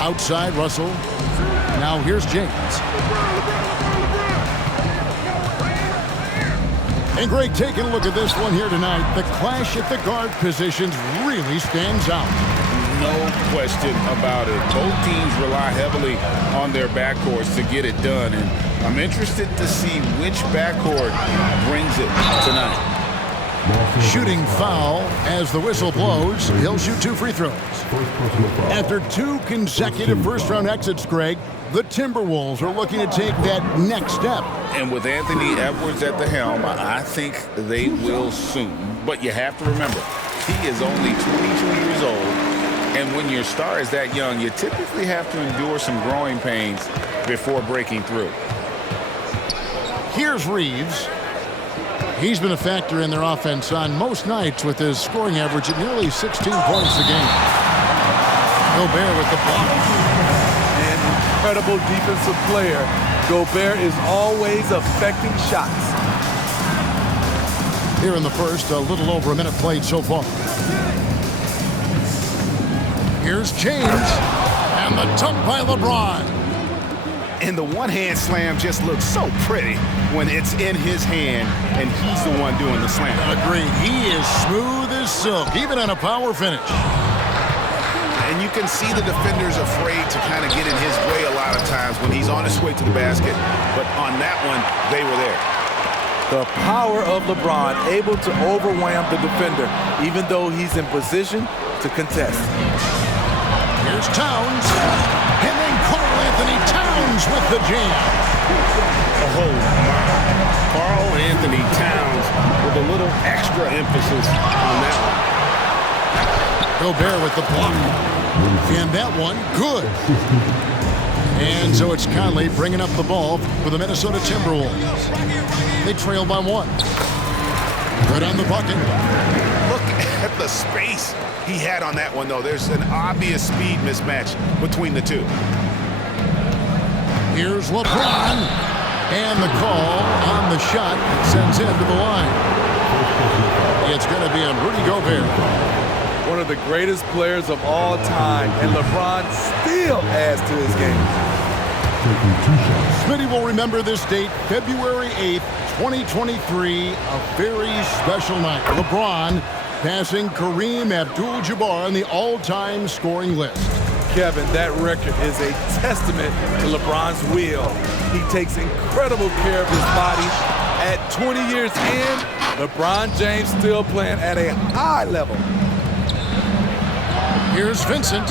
Outside Russell. Now here's James. And Greg, taking a look at this one here tonight, the clash at the guard positions really stands out. No question about it. Both teams rely heavily on their backcourts to get it done, and I'm interested to see which backcourt brings it tonight. Shooting foul as the whistle blows. He'll shoot 2 free throws. After 2 consecutive first-round exits, Greg, the Timberwolves are looking to take that next step. And with Anthony Edwards at the helm, I think they will soon. But you have to remember, he is only 22 years old. And when your star is that young, you typically have to endure some growing pains before breaking through. Here's Reeves. He's been a factor in their offense on most nights with his scoring average at nearly 16 points a game. Gobert with the block. An incredible defensive player. Gobert is always affecting shots. Here in the first, a little over a minute played so far. Here's James, and the dunk by LeBron. And the one-hand slam just looks so pretty when it's in his hand and he's the one doing the slam. Agreed. He is smooth as silk, even on a power finish. And you can see the defenders afraid to kind of get in his way a lot of times when he's on his way to the basket. But on that one, they were there. The power of LeBron, able to overwhelm the defender, even though he's in position to contest. Here's Towns, and then Karl-Anthony Towns with the jam. Oh, my. Karl-Anthony Towns with a little extra emphasis on that one. Gobert with the block. And that one, good. And so it's Conley bringing up the ball for the Minnesota Timberwolves. They trail by 1. Good on the bucket. Look at the space he had on that one, though. There's an obvious speed mismatch between the two. Here's LeBron. And the call on the shot sends him to the line. It's going to be on Rudy Gobert. One of the greatest players of all time, and LeBron still adds to his game. Smitty will remember this date, February 8th, 2023, a very special night. LeBron passing Kareem Abdul-Jabbar on the all-time scoring list. Kevin, that record is a testament to LeBron's will. He takes incredible care of his body. At 20 years in, LeBron James still playing at a high level. Here's Vincent.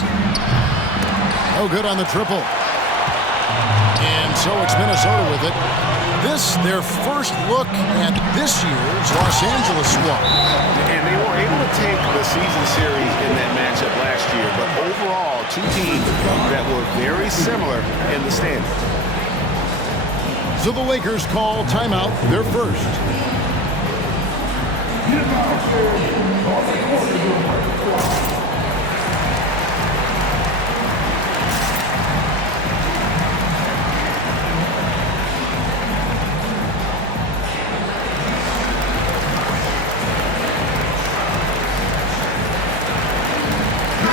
Oh, good on the triple. And so it's Minnesota with it. This, their first look at this year's Los Angeles squad. And they were able to take the season series in that matchup last year, but overall, 2 teams that were very similar in the standings. So the Lakers call timeout, their first.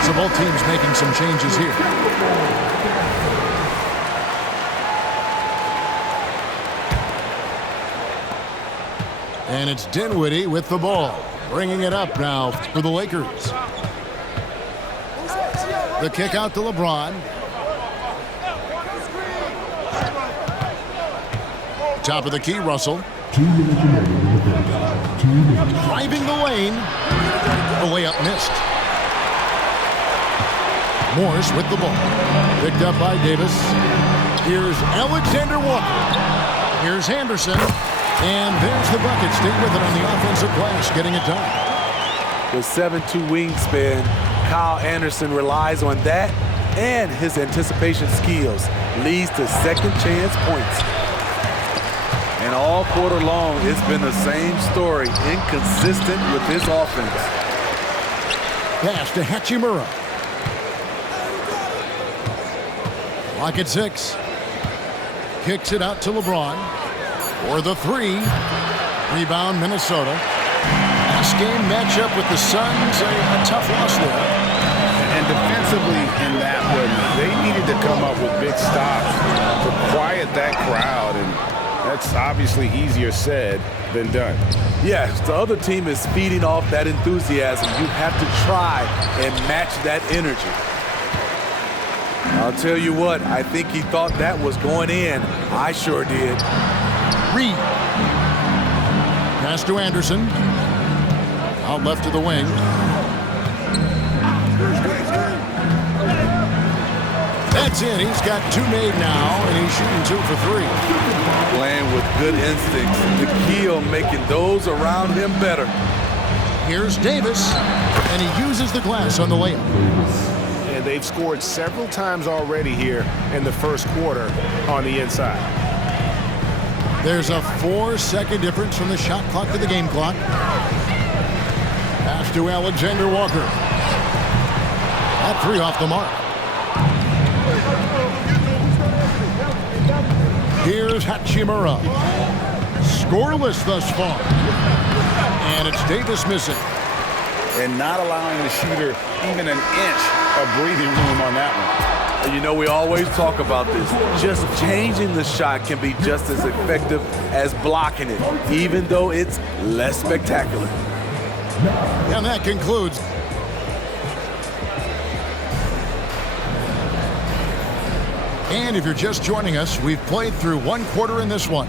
So both teams making some changes here. And it's Dinwiddie with the ball, bringing it up now for the Lakers. The kick out to LeBron. Top of the key, Russell. 2 minutes remaining in the break. 2 minutes. Driving the lane. The layup missed. Morris with the ball. Picked up by Davis. Here's Alexander Walker. Here's Anderson. And there's the bucket. Stay with it on the offensive glass, getting it done. With 7'2" wingspan, Kyle Anderson relies on that and his anticipation skills. Leads to second chance points. And all quarter long, it's been the same story. Inconsistent with his offense. Pass to Hachimura. Lock at 6. Kicks it out to LeBron. For the 3. Rebound, Minnesota. Last game matchup with the Suns, a tough loss there. And defensively, defensively in that one, they needed to come up with big stops to quiet that crowd, and that's obviously easier said than done. Yes, the other team is feeding off that enthusiasm. You have to try and match that energy. I'll tell you what, I think he thought that was going in. I sure did. Reed. Pass to Anderson. Out left to the wing. That's in. He's got 2 made now, and he's shooting 2 for 3. Playing with good instincts. The key on making those around him better. Here's Davis, and he uses the glass on the layup. And they've scored several times already here in the first quarter on the inside. There's a 4-second difference from the shot clock to the game clock. Pass to Alexander Walker. That 3 off the mark. Here's Hachimura. Scoreless thus far. And it's Davis missing. And not allowing the shooter even an inch of breathing room on that one. And you know, we always talk about this. Just changing the shot can be just as effective as blocking it, even though it's less spectacular. And that concludes. And if you're just joining us, we've played through 1 quarter in this one.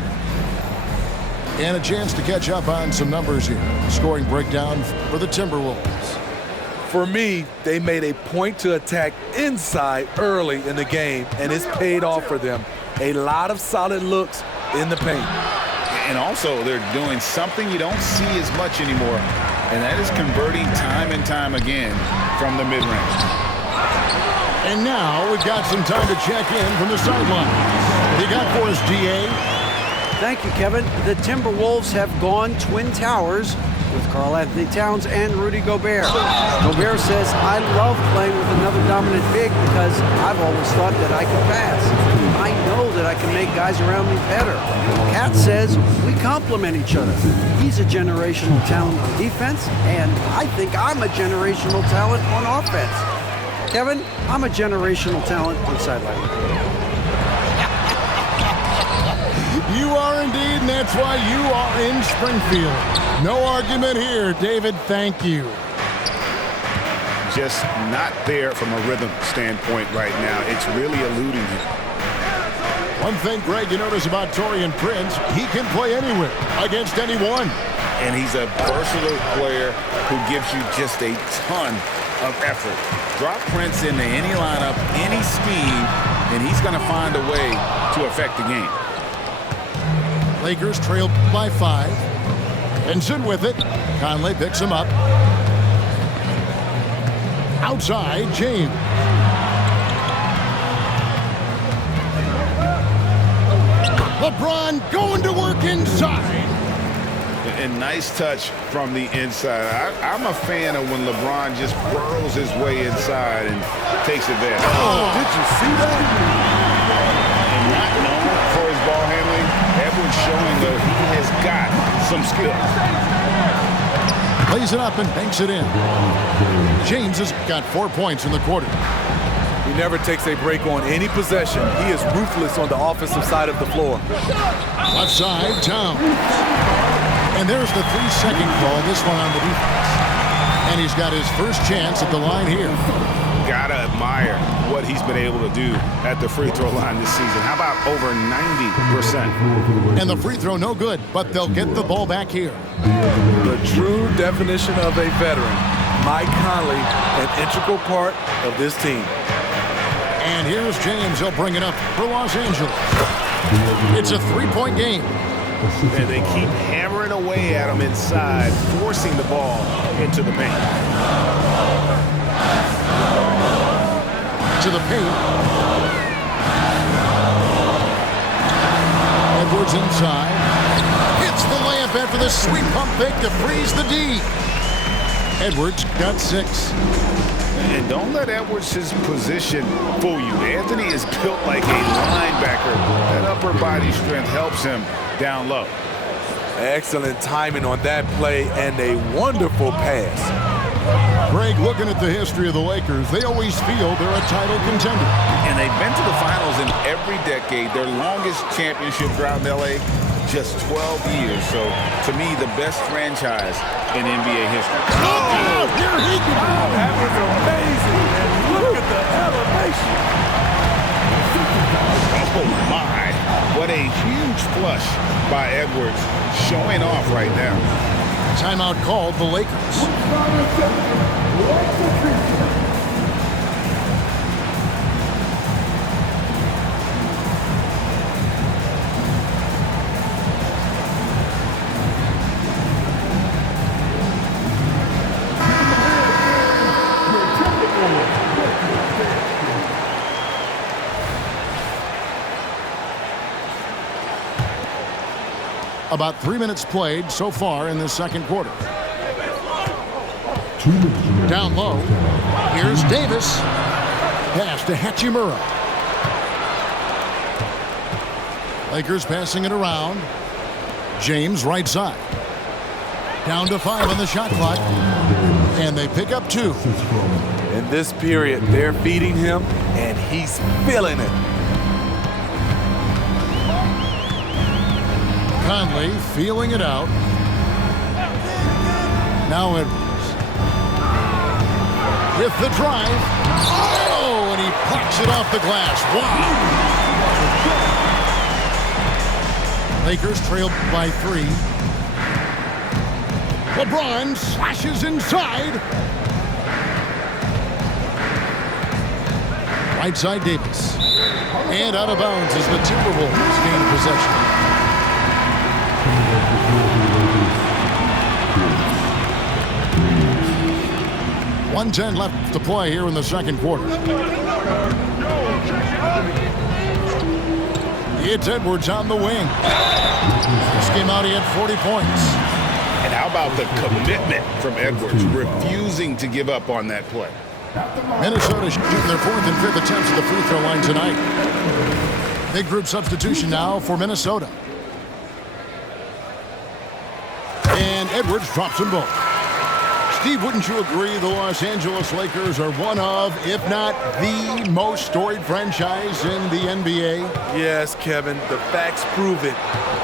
And a chance to catch up on some numbers here. Scoring breakdown for the Timberwolves. For me, they made a point to attack inside early in the game, and it's paid off for them. A lot of solid looks in the paint. And also, they're doing something you don't see as much anymore, and that is converting time and time again from the mid-range. And now we've got some time to check in from the sideline. What do you got for us, DA? Thank you, Kevin. The Timberwolves have gone Twin Towers with Karl-Anthony Towns and Rudy Gobert. Gobert says, I love playing with another dominant big because I've always thought that I could pass. I know that I can make guys around me better. Cat says, we complement each other. He's a generational talent on defense, and I think I'm a generational talent on offense. Kevin, I'm a generational talent on sideline. You are indeed, and that's why you are in Springfield. No argument here, David. Thank you. Just not there from a rhythm standpoint right now. It's really eluding him. One thing, Greg, you notice about Taurean Prince, he can play anywhere, against anyone. And he's a versatile player who gives you just a ton of effort. Drop Prince into any lineup, any scheme, and he's going to find a way to affect the game. Lakers trail by 5. Benson with it. Conley picks him up. Outside, James. LeBron going to work inside. And nice touch from the inside. I'm a fan of when LeBron just burrows his way inside and takes advantage. Oh, did you see that? And not known for his ball handling, Edwards showing that he has got some skill. Plays it up and banks it in. James has got 4 points in the quarter. He never takes a break on any possession. He is ruthless on the offensive side of the floor. Left side, Towns. And there's the 3-second call, this one on the defense. And he's got his first chance at the line here. Gotta admire what he's been able to do at the free throw line this season. How about over 90%? And the free throw no good, but they'll get the ball back here. The true definition of a veteran. Mike Conley, an integral part of this team. And here's James. He'll bring it up for Los Angeles. It's a 3-point game. And they keep hammering away at him inside, forcing the ball into the paint. To the paint. Edwards inside. Hits the layup after the sweet pump fake to freeze the D. Edwards got 6. And don't let Edwards' position fool you. Anthony is built like a linebacker. That upper body strength helps him down low. Excellent timing on that play and a wonderful pass. Craig, looking at the history of the Lakers, they always feel they're a title contender. And they've been to the finals in every decade. Their longest championship drought in L.A., just 12 years. So, to me, the best franchise in NBA history. Oh, here he goes. That was amazing. And look at the elevation. Oh, my. What a huge flush by Edwards, showing off right now. Timeout called the Lakers. About 3 minutes played so far in the second quarter. 2 minutes remaining. Down low. Here's Davis. Pass to Hachimura. Lakers passing it around. James right side. Down to 5 on the shot clock. And they pick up 2. In this period, they're feeding him, and he's feeling it. Conley feeling it out. Now Edwards. With the drive. Oh, and he pucks it off the glass. Wow. Lakers trail by 3. LeBron slashes inside. Right side Davis. And out of bounds as the Timberwolves gain possession. 1:10 left to play here in the second quarter. It's Edwards on the wing. This game out, he had 40 points. And how about the commitment from Edwards, refusing to give up on that play? Minnesota shooting their 4th and 5th attempts at the free throw line tonight. Big group substitution now for Minnesota. And Edwards drops them both. Steve, wouldn't you agree the Los Angeles Lakers are one of, if not the most storied franchise in the NBA? Yes, Kevin, the facts prove it.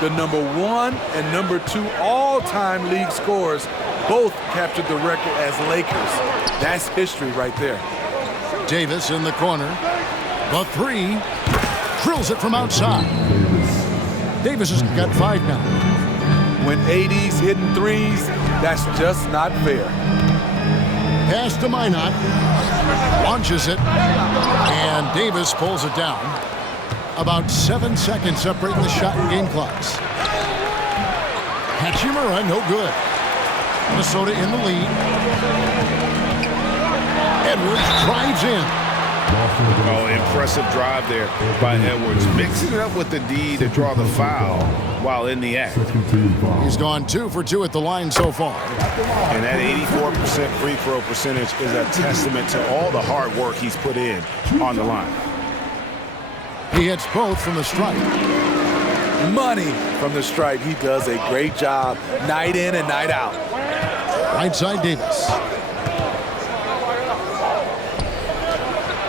The number 1 and number 2 all-time league scorers both captured the record as Lakers. That's history right there. Davis in the corner. The 3. Drills it from outside. Davis has got 5 now. When AD's hitting threes, that's just not fair. Pass to Minot. Launches it. And Davis pulls it down. About 7 seconds separating the shot and game clocks. Hachimura, no good. Minnesota in the lead. Edwards drives in. Oh, impressive drive there by Edwards. Mixing it up with the D to draw the foul while in the act. He's gone 2 for 2 at the line so far. And that 84% free throw percentage is a testament to all the hard work he's put in on the line. He hits both from the stripe. Money from the stripe. He does a great job night in and night out. Right side Davis.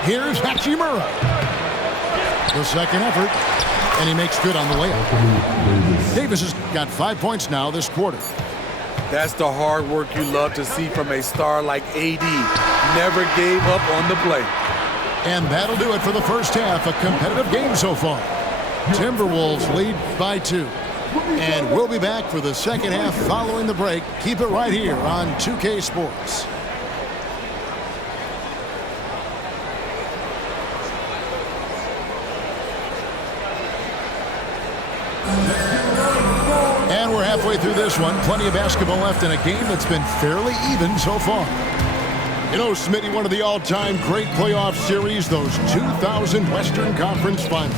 Here's Hachimura. The second effort, and he makes good on the layup. Davis has got 5 points now this quarter. That's the hard work you love to see from a star like AD. Never gave up on the play. And that'll do it for the first half. A competitive game so far. Timberwolves lead by 2. And we'll be back for the second half following the break. Keep it right here on 2K Sports. And we're halfway through this one. Plenty of basketball left in a game that's been fairly even so far. You know, Smitty, one of the all-time great playoff series, those 2000 Western Conference Finals.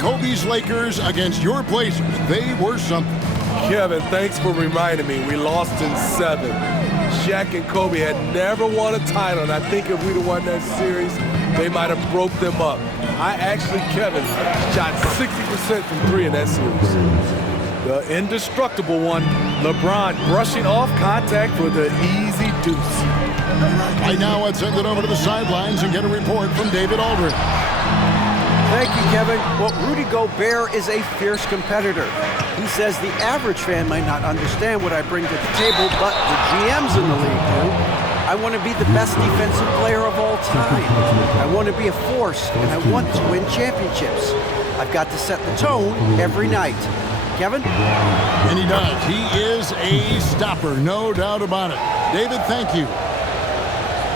Kobe's Lakers against your Blazers. They were something. Kevin, thanks for reminding me. We lost in 7. Shaq and Kobe had never won a title, and I think if we'd have won that series, they might have broke them up. I actually, Kevin, shot 60% from 3 in that series. The indestructible one, LeBron brushing off contact for the easy deuce. Right now, let's send it over to the sidelines and get a report from David Aldridge. Thank you, Kevin. Well, Rudy Gobert is a fierce competitor. He says the average fan might not understand what I bring to the table, but the GMs in the league do. I want to be the best defensive player of all time. I want to be a force, and I want to win championships. I've got to set the tone every night. Kevin? And he does. He is a stopper, no doubt about it. David, thank you.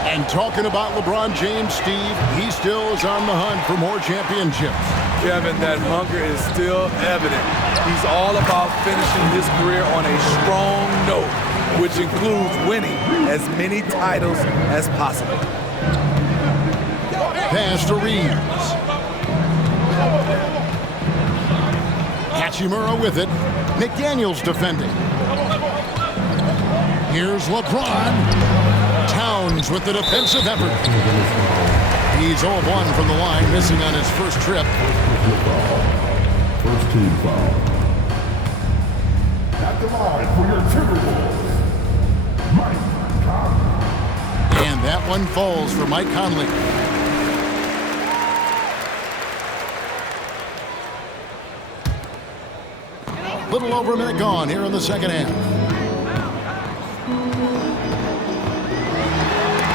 And talking about LeBron James, Steve, he still is on the hunt for more championships. Kevin, that hunger is still evident. He's all about finishing his career on a strong note, which includes winning as many titles as possible. Pass to Reeves. Hachimura with it. McDaniels defending. Here's LeBron. Towns with the defensive effort. He's 0-1 from the line, missing on his first trip. First team foul. At the line for your Timberwolves, Mike Conley. And that one falls for Mike Conley. Little over a minute gone here in the second half.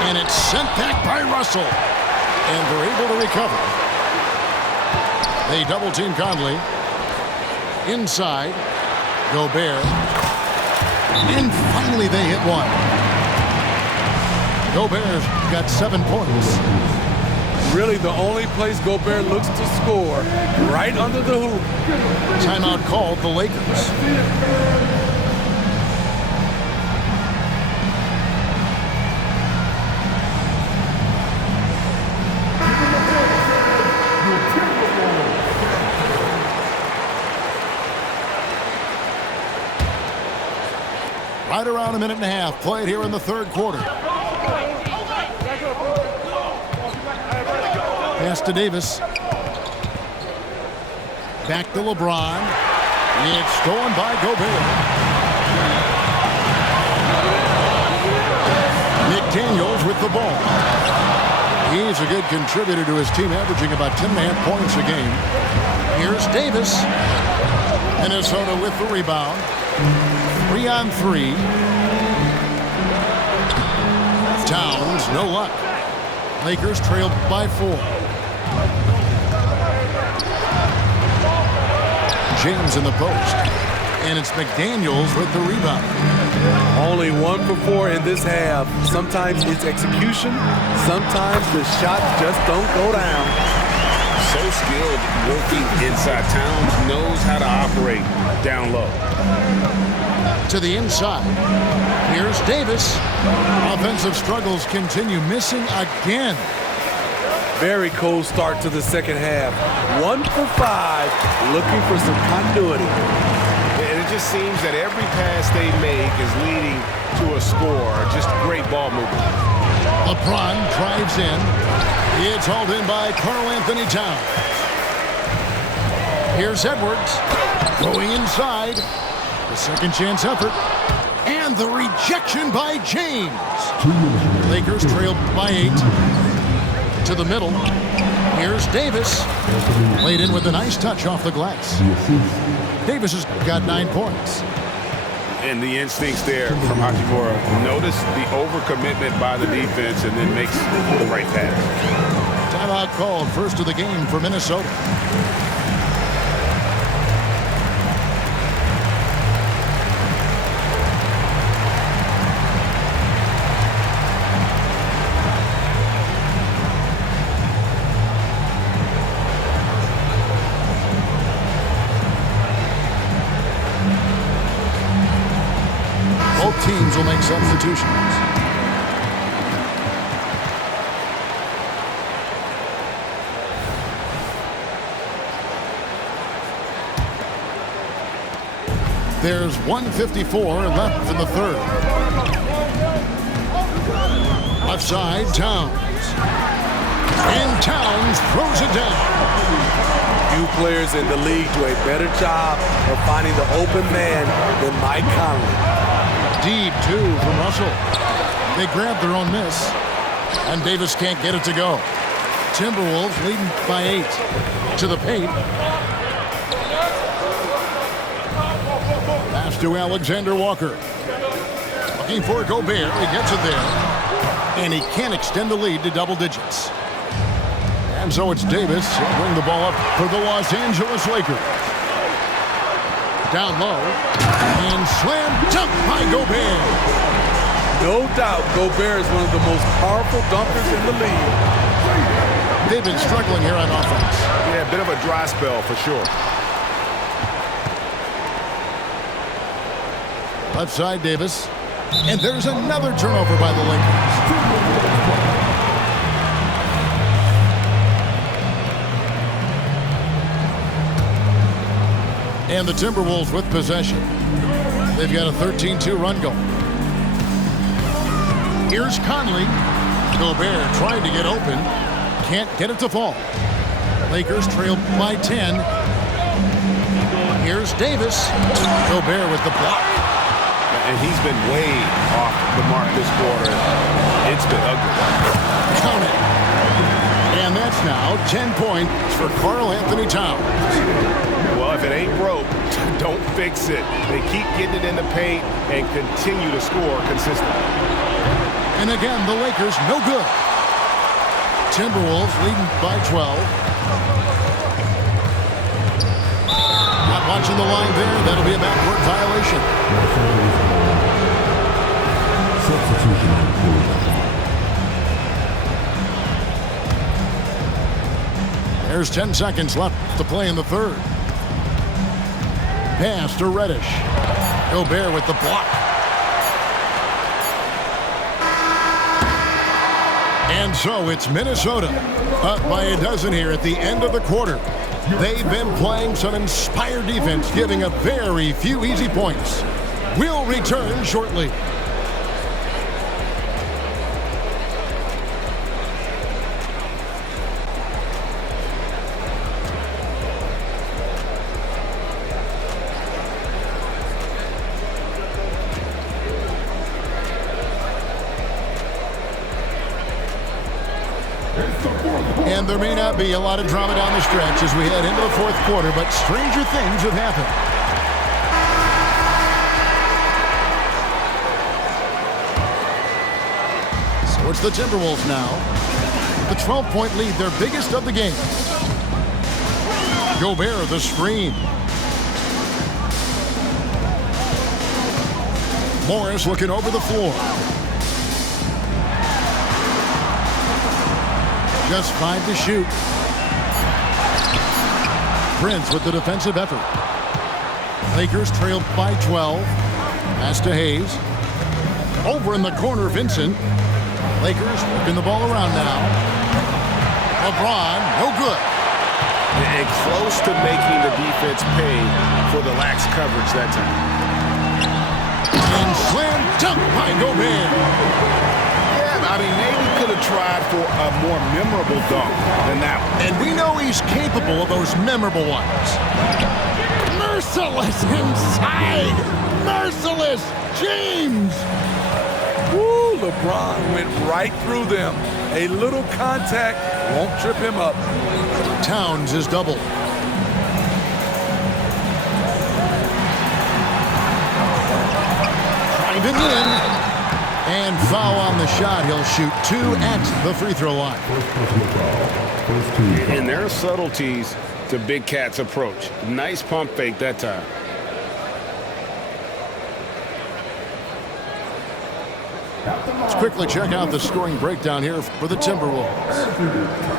And it's sent back by Russell. And they're able to recover. They double team Conley. Inside. Gobert. And finally they hit one. Gobert's got 7 points. Really the only place Gobert looks to score, right under the hoop. Timeout called the Lakers. Right around a minute and a half played here in the third quarter. Pass to Davis. Back to LeBron. It's stolen by Gobert. McDaniels with the ball. He's a good contributor to his team, averaging about 10.5 points a game. Here's Davis. Minnesota with the rebound. 3-on-3. Towns, no luck. Lakers trailed by 4. James in the post. And it's McDaniels with the rebound. Only 1 for 4 in this half. Sometimes it's execution. Sometimes the shots just don't go down. So skilled working inside. Towns knows how to operate down low. To the inside. Here's Davis. Offensive struggles continue, missing again. Very cold start to the second half. 1 for 5, looking for some continuity. And it just seems that every pass they make is leading to a score. Just great ball movement. LeBron drives in. It's hauled in by Karl-Anthony Towns. Here's Edwards. Going inside. The second chance effort. And the rejection by James. Lakers trailed by 8. To the middle. Here's Davis. Laid in with a nice touch off the glass. Davis has got 9 points. And the instincts there from Hachimura. Notice the overcommitment by the defense and then makes the right pass. Timeout called, first of the game for Minnesota. Both teams will make substitutions. There's 1:54 left in the third. Left side, Towns. And Towns throws it down. Few players in the league do a better job of finding the open man than Mike Conley. Deep 2 from Russell. They grab their own miss, and Davis can't get it to go. Timberwolves leading by 8 to the paint. Pass to Alexander Walker. Looking for Gobert. He gets it there. And he can't extend the lead to double digits. And so it's Davis. He'll bring the ball up for the Los Angeles Lakers. Down low. And slam dunk by Gobert. No doubt Gobert is one of the most powerful dunkers in the league. They've been struggling here on offense. Yeah, a bit of a dry spell for sure. Left side, Davis. And there's another turnover by the Lakers. And the Timberwolves with possession. They've got a 13-2 run going. Here's Conley. Gobert trying to get open. Can't get it to fall. Lakers trail by 10. Here's Davis. Gobert with the block. And he's been way off the mark this quarter. It's been ugly. Count it. And that's now 10 points for Karl Anthony Towns. Well, if it ain't broke, don't fix it. They keep getting it in the paint and continue to score consistently. And again, the Lakers no good. Timberwolves leading by 12. Not watching the line there. That'll be a backcourt violation. Substitution on There's 10 seconds left to play in the third. Pass to Reddish. Gobert with the block. And so it's Minnesota up by a dozen here at the end of the quarter. They've been playing some inspired defense, giving up very few easy points. We'll return shortly. And there may not be a lot of drama down the stretch as we head into the fourth quarter, but stranger things have happened. So it's the Timberwolves now. The 12-point lead, their biggest of the game. Gobert, the screen. Morris looking over the floor. Just 5 to shoot. Prince with the defensive effort. Lakers trail by 12. Pass to Hayes. Over in the corner, Vincent. Lakers working the ball around now. LeBron, no good. And close to making the defense pay for the lax coverage that time. And slam dunk by Gobert. I mean, maybe could have tried for a more memorable dunk than that one. And we know he's capable of those memorable ones. Merciless inside. Merciless James. Woo, LeBron went right through them. A little contact won't trip him up. Towns is doubled. Driving in. And foul on the shot. He'll shoot 2 at the free throw line. And there are subtleties to Big Cat's approach. Nice pump fake that time. Let's quickly check out the scoring breakdown here for the Timberwolves.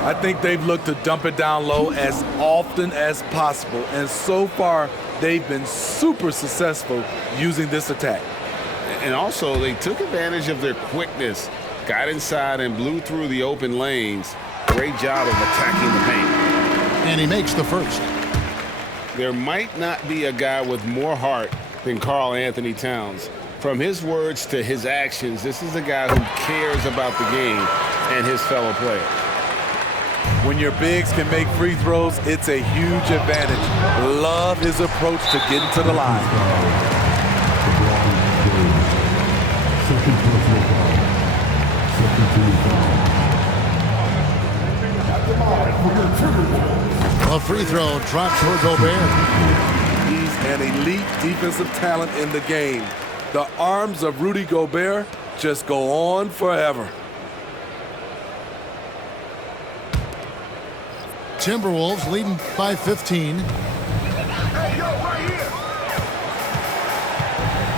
I think they've looked to dump it down low as often as possible. And so far, they've been super successful using this attack. And also, they took advantage of their quickness, got inside and blew through the open lanes. Great job of attacking the paint. And he makes the first. There might not be a guy with more heart than Karl Anthony Towns. From his words to his actions, this is a guy who cares about the game and his fellow players. When your bigs can make free throws, it's a huge advantage. Love his approach to getting to the line. A free throw dropped for Gobert. He's an elite defensive talent in the game. The arms of Rudy Gobert just go on forever. Timberwolves leading by 15.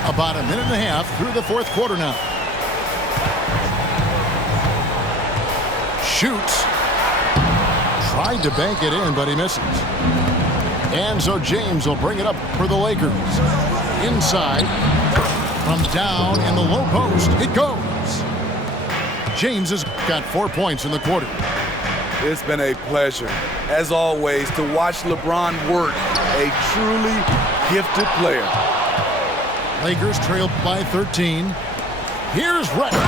About a minute and a half through the fourth quarter now. Shoots. Tried to bank it in, but he misses. And so James will bring it up for the Lakers. Inside. From down in the low post, it goes. James has got 4 points in the quarter. It's been a pleasure, as always, to watch LeBron work. A truly gifted player. Lakers trail by 13. Here's Reddish.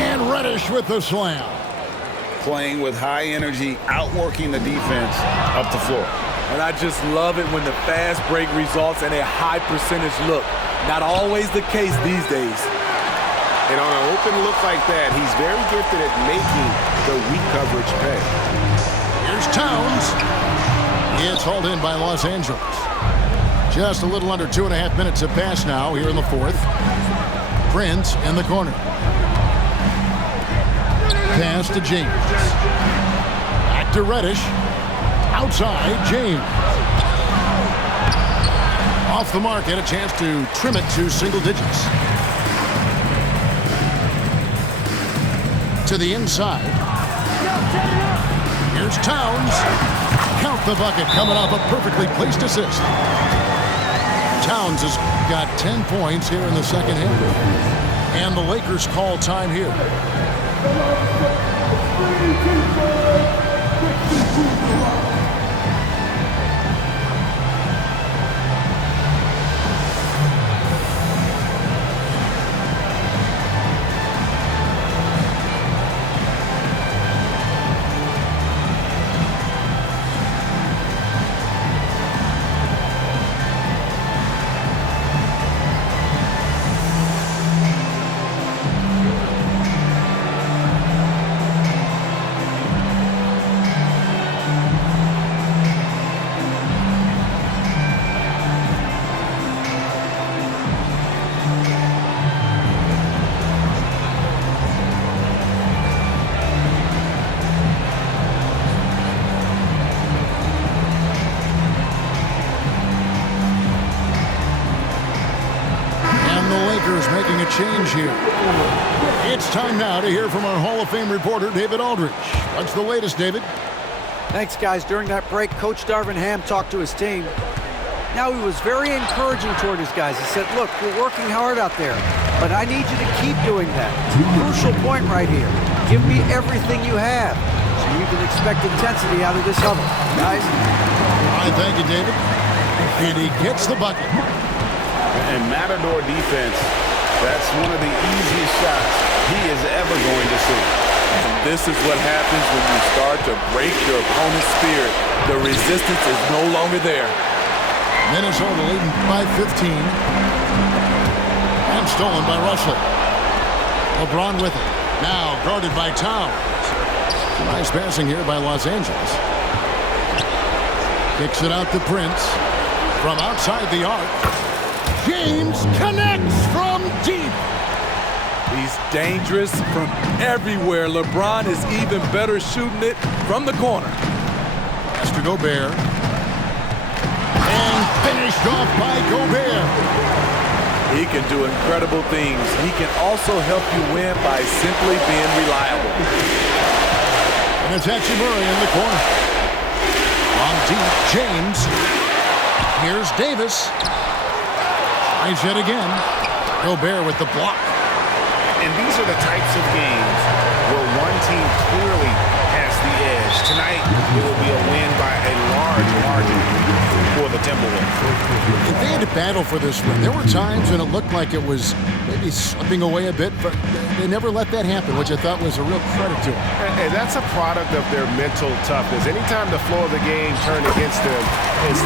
And Reddish with the slam. Playing with high energy, outworking the defense up the floor. And I just love it when the fast break results in a high percentage look. Not always the case these days. And on an open look like that, he's very gifted at making the weak coverage pay. Here's Towns. It's hauled in by Los Angeles. Just a little under 2.5 minutes have passed now here in the fourth. Prince in the corner. Pass to James. Back to Reddish. Outside, James. Off the mark, had a chance to trim it to single digits. To the inside. Here's Towns. Count the bucket coming off a perfectly placed assist. Towns has got 10 points here in the second half. And the Lakers call time here. Making a change here. It's time now to hear from our Hall of Fame reporter, David Aldridge. What's the latest, David? Thanks, guys. During that break, Coach Darvin Ham talked to his team. Now, he was very encouraging toward his guys. He said, look, we're working hard out there, but I need you to keep doing that. Crucial point right here. Give me everything you have so you can expect intensity out of this huddle. Guys? All right, thank you, David. And he gets the bucket. And Matador defense, that's one of the easiest shots he is ever going to see. And this is what happens when you start to break your opponent's spirit. The resistance is no longer there. Minnesota leading by 15. And stolen by Russell. LeBron with it. Now guarded by Towns. Nice passing here by Los Angeles. Kicks it out to Prince. From outside the arc. James connects from deep. He's dangerous from everywhere. LeBron is even better shooting it from the corner. Pass to Gobert. And finished off by Gobert. He can do incredible things. He can also help you win by simply being reliable. And it's Hachimura in the corner. On deep, James. Here's Davis. Tries yet again. Gobert with the block. And these are the types of games where one team clearly has the edge. Tonight, it will be a win by a large margin for the Timberwolves. If they had to battle for this win, there were times when it looked like it was maybe slipping away a bit, but they never let that happen, which I thought was a real credit to them. And that's a product of their mental toughness. Anytime the flow of the game turned against them, it's